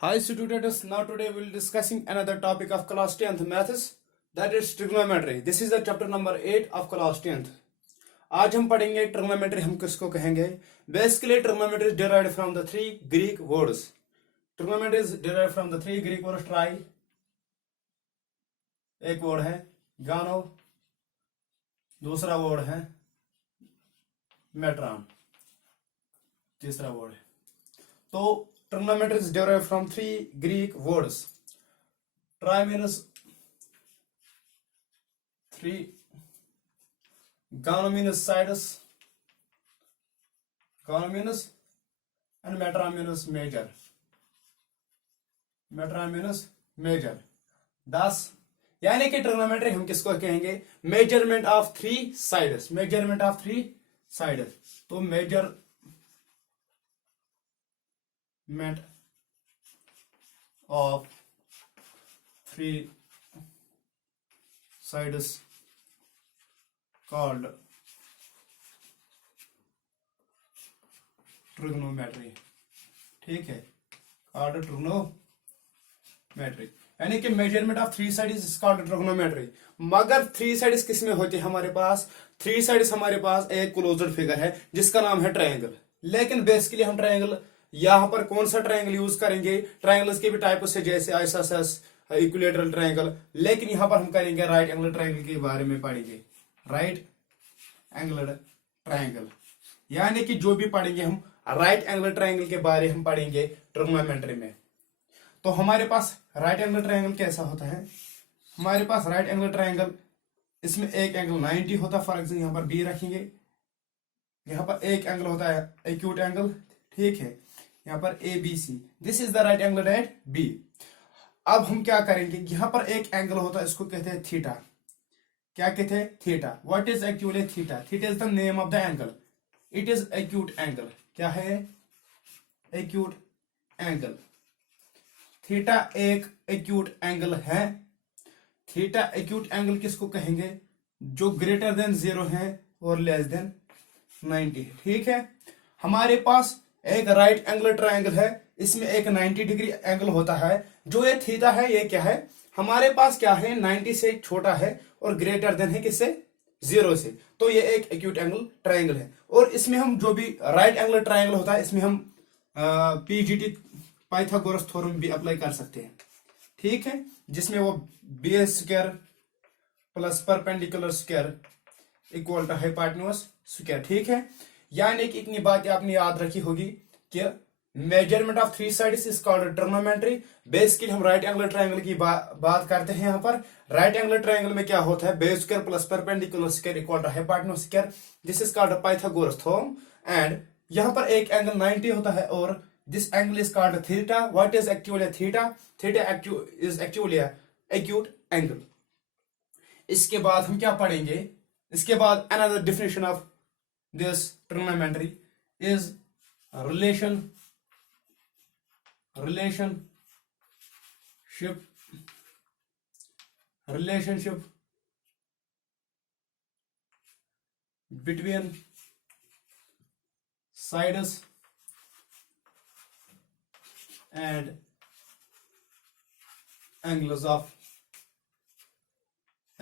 Hi students, now today we will discussing another topic of class 10th maths, that is trigonometry. This is the chapter number 8 of class 10th. आज हम पढ़ेंगे trigonometry. हम किसको कहेंगे? Basically trigonometry is derived from the three Greek words. Trigonometry is derived from the three Greek words. Try एक word है, गानो दूसरा वर्ड है, मेट्रॉन तीसरा वर्ड है. तो trigonometry is derived from three Greek words. Tri means three, gano means sides, gano means, and metron means measure. Metron means measure. Thus, यानी कि ट्रिग्नोमेट्री हम किसको कहेंगे? Measurement of three sides. Measurement of three sides. तो measurement of three sides called trigonometry. ठीक है, called trigonometry. यानी कि measurement of three sides is called trigonometry. मगर थ्री साइड्स किस में होते हैं? हमारे पास थ्री साइड्स हमारे पास एक क्लोज्ड फिगर है जिसका नाम है ट्रायंगल. लेकिन बेसिकली हम ट्रायंगल यहां पर कौन सा ट्रायंगल यूज करेंगे? ट्रायंगल्स के भी टाइप से, जैसे आइसोसेलेस, इक्विलेटरल ट्रायंगल. लेकिन यहां पर हम करेंगे राइट एंगल ट्रायंगल के बारे में पढ़ेंगे. राइट एंगल ट्रायंगल यानी कि जो भी पढ़ेंगे हम राइट एंगल ट्रायंगल के बारे हम पढ़ेंगे ट्रिग्नोमेट्री में. तो हमारे पास राइट एंगल ट्रायंगल कैसा होता है? हमारे पास राइट एंगल ट्रायंगल, इसमें एक एंगल 90 होता है. फॉर एग्जाम्पल यहां पर बी रखेंगे, यहां पर एक एंगल होता है एक्यूट एंगल. ठीक है, यहां पर A B C. This is the right angle at B. अब हम क्या करेंगे? यहां पर एक एंगल होता है, इसको कहते हैं थीटा. क्या कहते हैं? Theta. What is actually theta? Theta is the name of the angle. It is acute angle. क्या है? Acute angle. थीटा एक एक्यूट एंगल है. थीटा एक्यूट एंगल किसको कहेंगे? जो ग्रेटर देन 0 है और लेस देन 90. ठीक है, हमारे पास एक राइट एंगल ट्रायंगल है, इसमें एक 90 डिग्री एंगल होता है. जो ये थीटा है ये क्या है? हमारे पास क्या है? 90 से छोटा है और ग्रेटर देन है किससे? 0 से. तो ये एक एक्यूट एंगल ट्रायंगल है. और इसमें हम जो भी राइट एंगल ट्रायंगल होता है, इसमें हम पीजीटी पाइथागोरस थ्योरम भी अप्लाई कर सकते हैं. ठीक है, जिसमें वो B square plus perpendicular square equal to hypotenuse square. ठीक है, यानी कि इतनी बातें आपने याद रखी होगी कि measurement of three sides is called trigonometry. Basically हम राइट एंगल ट्रायंगल की बात करते हैं. यहाँ पर राइट एंगल ट्रायंगल में क्या होता है? Base square plus perpendicular square equal to hypotenuse square. This is called Pythagoras theorem. And यहाँ पर एक एंगल 90 होता है और this angle is called theta. What is actually theta? Theta is actually acute angle. इसके बाद हम क्या पढ़ेंगे? इसके बाद another definition of this trigonometry is relationship between sides and angles of a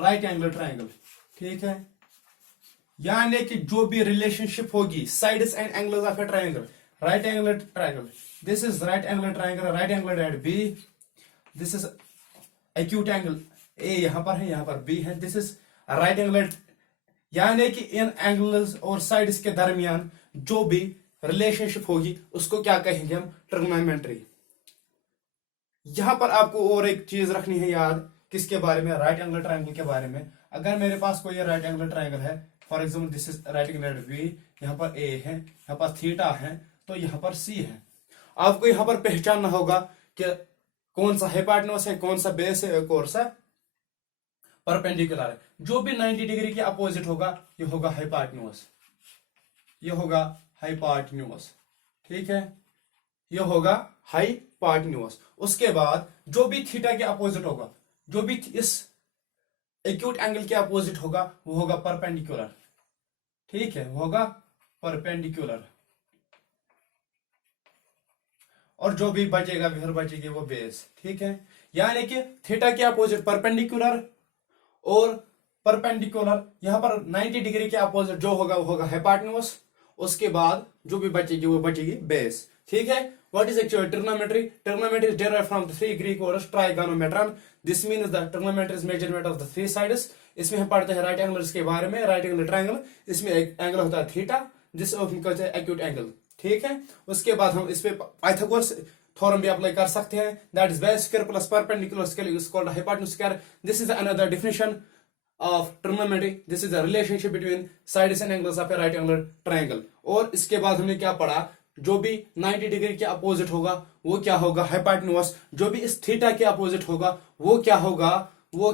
right angle triangle. ठीक है, यानी कि जो भी रिलेशनशिप होगी sides and angles of a triangle. Right angle triangle, this is right angle triangle. Right angle at B. This is acute angle A, यहां पर है, यहां पर बी है. This is right angle. यानी कि इन एंगल्स और साइड्स के दरमियान जो भी रिलेशनशिप होगी उसको क्या कहेंगे हम? ट्रिग्नोमेट्री. यहां पर आपको और एक चीज रखनी है याद. किसके बारे में? राइट एंगल ट्रायंगल के बारे में. अगर मेरे पास कोई राइट एंगल ट्रायंगल है, for example this is right angle at B, यहाँ पर ए है, यहाँ पर थीटा है, तो यहाँ पर सी है. आपको यहाँ पर पहचानना होगा कि कौन सा हाइपोटेन्यूज है, कौन सा बेस है, कौन सा परपेंडिकुलर है. जो भी 90 डिग्री के अपोजिट होगा ये होगा हाइपोटेन्यूज. ये होगा हाइपोटेन्यूज. ठीक है, ये होगा हाइपोटेन्यूज. उसके बाद जो भी थीटा के अपोजिट होगा, जो भी इस एक्यूट एंगल के अपोजिट होगा, वो होगा परपेंडिकुलर. ठीक है, वो होगा परपेंडिकुलर. और जो भी बचेगा फिर बचेगी वो बेस। ठीक है, यानी कि थीटा के अपोजिट परपेंडिकुलर और परपेंडिकुलर यहाँ पर 90 डिग्री के अपोजिट जो होगा वो होगा हाइपोटेन्यूज, उसके बाद जो भी बचेगी वो बचेगी बेस। ठीक है, what is actually trigonometry? Trigonometry is derived from the three Greek words trigonometron. This means the trigonometry is measurement of the three sides. इसमें हम पढ़ते हैं राइट एंगल्स के बारे में, राइट एंगल ट्रायंगल, इसमें एक एंगल होता है थीटा जिसे हम कहते हैं एक्यूट एंगल। ठीक है, उसके बाद हम इस पे पाइथागोरस थ्योरम भी अप्लाई कर सकते हैं, that is base square plus perpendicular square is called hypotenuse square. This is another definition of trigonometry. This is the relationship between sides and angles of a right angle triangle. और इसके बाद हमने क्या पढ़ा, जो भी 90 डिग्री के opposite होगा वो क्या होगा हाइपोटेन्यूज, जो भी इस थीटा के अपोजिट होगा वो क्या होगा, वो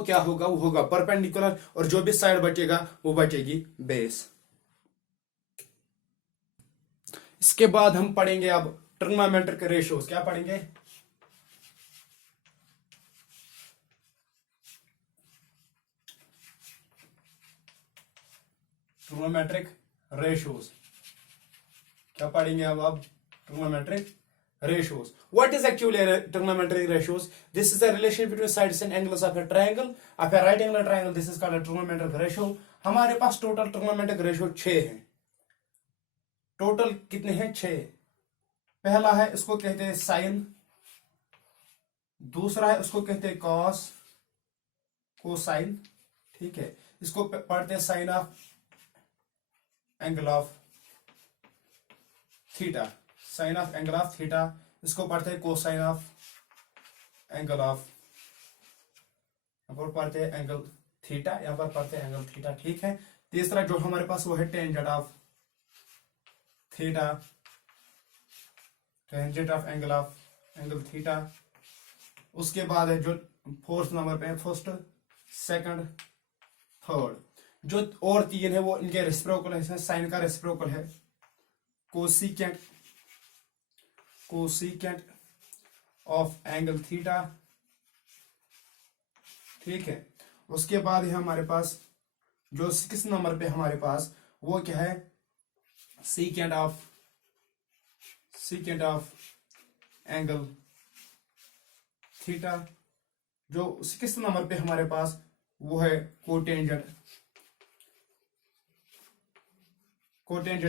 होगा परपेंडिकुलर, और जो भी साइड बचेगा वो बचेगी बेस। इसके बाद हम पढ़ेंगे अब ट्रिग्नोमेट्रिक रेशियोज। क्या पढ़ेंगे? ट्रिग्नोमेट्रिक रेशियोज क्या पढ़ेंगे अब trigonometric ratios. What is actually a trigonometric ratios? This is the relation between sides and angles of a triangle. Of a right angle triangle, this is called a trigonometric ratio. हमारे पास total trigonometric ratio 6 हैं। Total कितने हैं? 6। पहला है इसको कहते हैं sign, दूसरा है उसको कहते हैं कॉस, कोसाइन। ठीक है, इसको पढ़ते हैं sine of angle of theta, sine of angle of theta. इसको पढ़ते हैं कोसाइन ऑफ एंगल ऑफ, यहाँ पर पढ़ते हैं एंगल थीटा, यहाँ पर पढ़ते हैं एंगल थीटा। ठीक है, तीसरा जो हमारे पास वो है tangent of theta, tangent of angle theta. उसके बाद है जो फोर्थ नंबर पे, फर्स्ट, सेकंड, थर्ड। जो और 3 है वो इनके रेसिप्रोकल है, साइन का रेसिप्रोकल है कोसिकेंट ऑफ एंगल थीटा। ठीक है, उसके बाद है हमारे पास जो 6 नंबर पे हमारे पास वो क्या है, सीकेंट ऑफ एंगल थीटा। जो 6 नंबर पे हमारे पास वो है कोटेंजेंट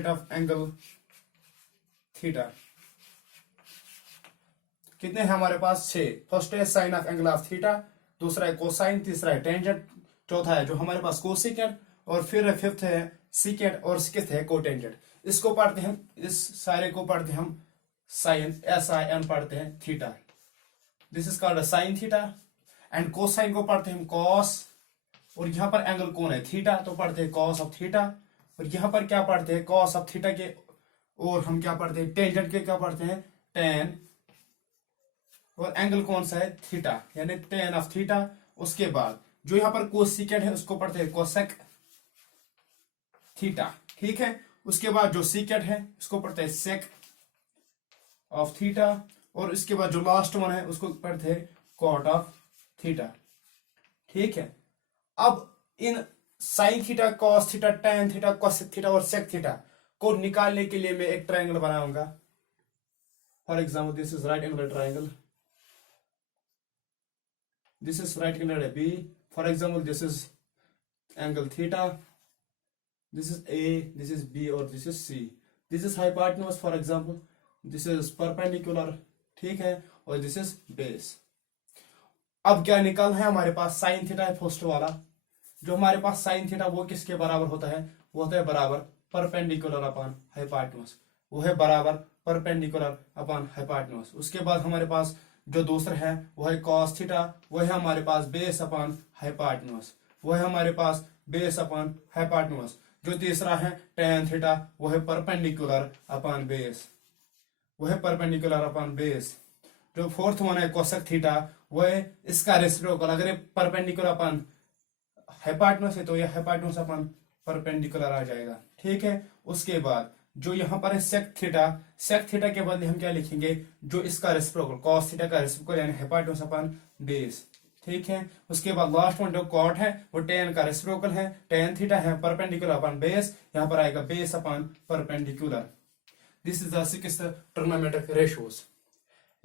ऑफ एंगल थीटा। कितने हैं हमारे पास? 6। फर्स्ट है sine of angle of theta, दूसरा है कोसाइन, तीसरा है टेंजेंट, चौथा है जो हमारे पास कोसिकेंट, और फिर फिफ्थ है सीकेंट, और सिक्स्थ है कोटेंजेंट। इसको पढ़ते हैं, इस सारे को पढ़ते हैं हम साइन, SIN पढ़ते हैं theta. This is called sine theta. And cosine को पढ़ते हैं हम कॉस, और यहाँ पर एंगल कौन है? थीटा, तो पढ़ते हैं कॉस ऑफ थीटा। और यहाँ पर क्या पढ़ते हैं? कॉस ऑफ थीटा के, और हम क्या पढ़ते हैं? टेंजेंट के क्या पढ़ते हैं? टेन। और एंगल कौन सा है? थीटा, यानी टेन ऑफ थीटा। उसके बाद जो यहाँ पर कोसिकेंट है उसको पढ़ते हैं कोसेक थीटा। ठीक है, उसके बाद जो सीकेंट है उसको पढ़ते हैं सेक ऑफ थीटा, और इसके बाद जो लास्ट वन है उसको पढ़ते हैं कॉट ऑफ थीटा। ठीक है, अब इन sine theta, cos theta, tan theta, cosec theta और सेक थीटा को निकालने के लिए मैं एक ट्रायंगल बनाऊंगा। For example this is right angle triangle, this is right angle B. For example, this is angle theta, this is A, this is B, or this is C. This is hypotenuse, for example, this is perpendicular. ठीक है, और this is base. अब क्या निकालना है हमारे पास? Sine theta है first वाला। जो हमारे पास साइन थीटा वो किसके बराबर होता है? वो होता है बराबर परपेंडिकुलर अपॉन हाइपोटेन्यूज, वो है बराबर परपेंडिकुलर अपॉन हाइपोटेन्यूज। उसके बाद हमारे पास जो दूसरा है वो है कॉस थीटा, वो है हमारे पास बेस अपॉन हाइपोटेन्यूज, वो है हमारे पास बेस अपॉन हाइपोटेन्यूज। जो तीसरा है टेन थीटा, वो है परपेंडिकुलर अपॉन बेस, वो है परपेंडिकुलर अपॉन बेस। जो फोर्थ वन है कोसेक थीटा, वो है इसका रेसिप्रोकल। अगर ये परपेंडिकुलर अपॉन हाइपोटेन्यूज है तो ये हाइपोटेन्यूज अपॉन परपेंडिकुलर आ जाएगा। ठीक है, उसके बाद जो यहाँ पर है सेक थीटा के बदले हम क्या लिखेंगे? जो इसका रेसिप्रोकल, कॉस थीटा का रेसिप्रोकल यानी हाइपोटेन्यूज अपॉन बेस। ठीक है, उसके बाद लास्ट वन जो कॉट है वो टेन का रेसिप्रोकल है, टेन थीटा है परपेंडिकुलर अपॉन बेस, यहाँ पर आएगा base upon perpendicular. This is the sixth trigonometric ratios.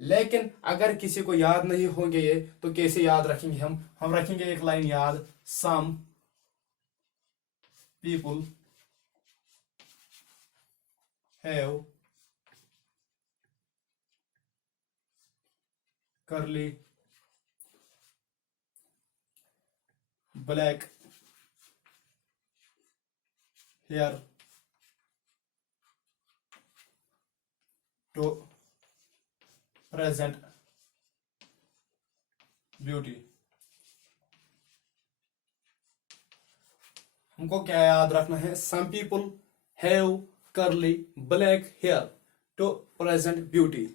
लेकिन अगर किसी को याद नहीं होंगे ये, तो कैसे याद रखेंगे हम रखेंगे एक लाइन याद, some people have curly black hair to present beauty। हमको क्या याद रखना है, some people have curly black hair to present beauty.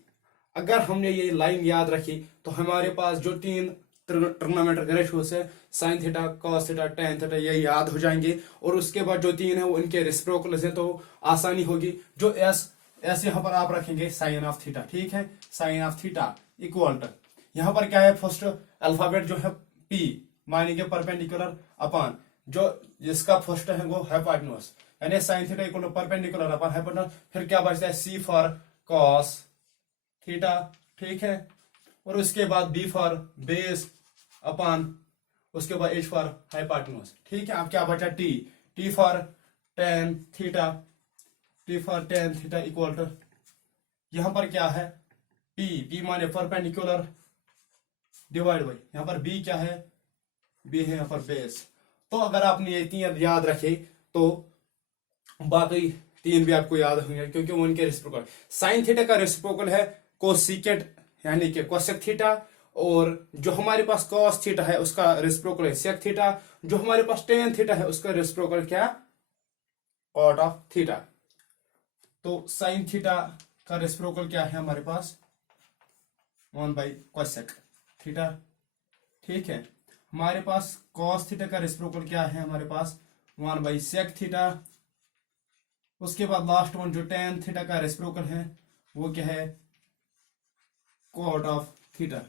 अगर हमने ये लाइन याद रखी तो हमारे पास जो 3 ट्रिग्नोमेट्रिक रेशियोज है, sign theta, cos theta, tan theta, ये याद हो जाएंगे। और उसके बाद जो 3 है वो इनके रेसिप्रोकल्स है, तो आसानी होगी। जो एस यहाँ पर आप रखेंगे साइन ऑफ थीटा, ठीक है, sine of theta equal to, यहाँ पर क्या है, फर्स्ट अल्फाबेट जो है पी मानेंगे परपेंडिकुलर अपॉन, जो जिसका फर्स्ट है वो हाइपोटेन्यूज, यानी sine theta equal to perpendicular upon hypotenuse. फिर क्या बचता है, सी फॉर कॉस थीटा, ठीक है, और उसके बाद बी फॉर बेस अपॉन, उसके बाद एच फॉर हाइपोटेन्यूज, ठीक है। अब क्या बचा, T for tan theta, T for tan theta equal to, यहां पर क्या है, पी माने परपेंडिकुलर डिवाइड बाई, यहां पर बी क्या है, बी है यहां पर बेस। तो अगर आपने ये 3 याद रखे तो बाकी 3 भी आपको याद होंगे, क्योंकि वो उनके रेसिप्रोकल। साइन थीटा का रेसिप्रोकल है कोसेकेंट यानी कि कोसेक थीटा, और जो हमारे पास कॉस थीटा है उसका रेसिप्रोकल है सेक थीटा, जो हमारे पास टेन थीटा है उसका रेसिप्रोकल क्या, कॉट ऑफ थीटा। तो साइन थीटा का रेसिप्रोकल क्या है हमारे पास, 1/कोसेक थीटा, ठीक है। हमारे पास कॉस थीटा का रेसिप्रोकल क्या है, हमारे पास 1/सेक थीटा। उसके बाद लास्ट वन जो टेन थीटा का रेसिप्रोकल है वो क्या है, कॉट ऑफ थीटा।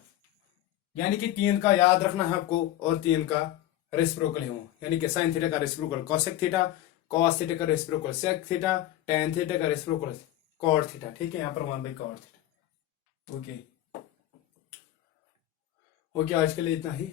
यानी कि 3 का याद रखना है आपको, और 3 का रेसिप्रोकल है वो, यानी कि साइन थीटा का reciprocal cosec theta, cos theta का reciprocal sec theta, tan theta का रेसिप्रोकल कॉट थीटा, ठीक है, यहाँ पर 1/कॉट थीटा। ओके, आज के लिए इतना ही।